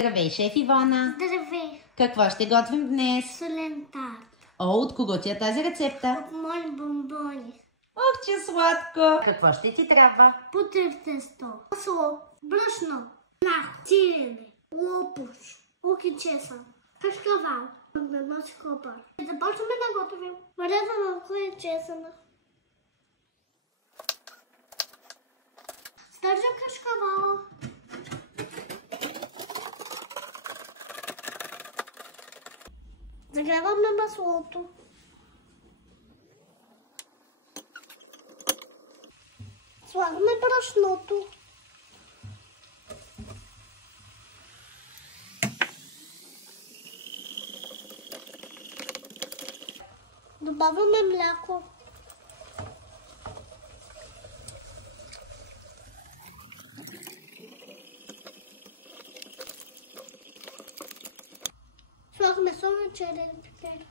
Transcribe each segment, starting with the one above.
Здравей, шеф Ивона! Здравей! Какво ще готвим днес? Солен тарт. О, от кого ти е тази рецепта? От мои бомбони. Ох, че сладко! Какво ще ти трябва? Путре в тесто. Масло. Брашно. Мляко. Сирене. Лопуш. Лук и чесън. Кашкавал. Ведно си копа. Започваме да готвим. Варята на лука и чесъна. Стържа кашкавала. Загряваме маслото. Слагаме брашното. Добавяме мляко. Слагаме сол и черен пипер.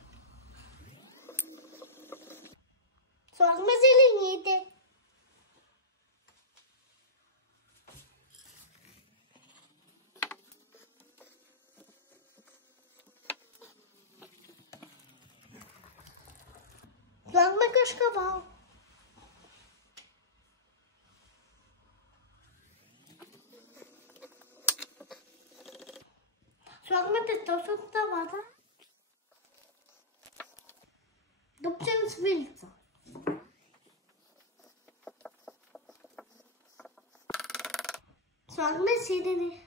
Слагаме зелените. Слагаме кашкавал. Слагаме тестото от тавата. Дупчем с вилица. Слагаме сирене.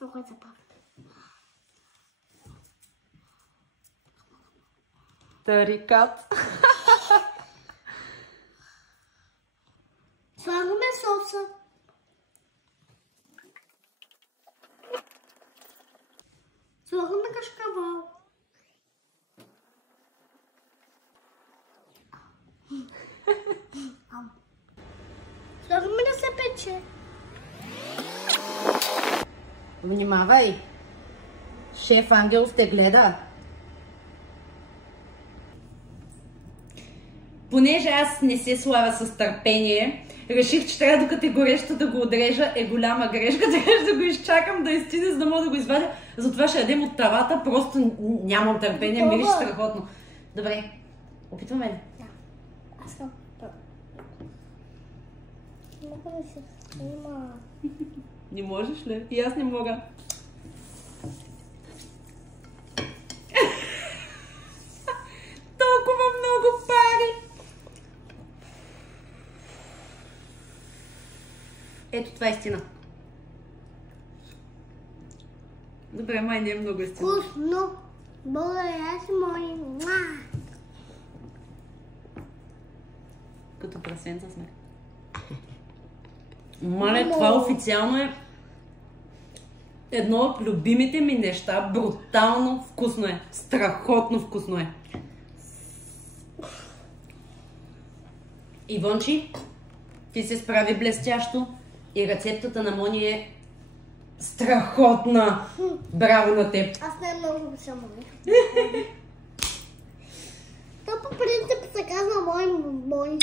Много е забавно. Тарикат. Слагаме соса. Слагаме кашкавал. Слагаме да се пече. Внимавай! Шеф Ангелов те гледа. Понеже аз не се славя с търпение, реших, че трябва докато е горещо да го отрежа, е голяма грешка, трябва да го изчакам да изтине, за да мога да го извадя. Затова ще ядем от тавата, просто нямам търпение, мириш страхотно. Добре, опитваме ли? Да. Аз съм първо. Мога да се снима. Не можеш ли? И аз не мога. Толкова много пари! Ето това е истина. Добре, май не е много истина. Вкусно! Благодаря си, мои. Като прасенца сме. Мале, това официално е едно от любимите ми неща. Брутално вкусно е. Страхотно вкусно е. Ивончи, ти се справи блестящо и рецептата на Мони е страхотна. Браво на теб! Аз не много обичам мони. То по принцип се казва мои бомбони.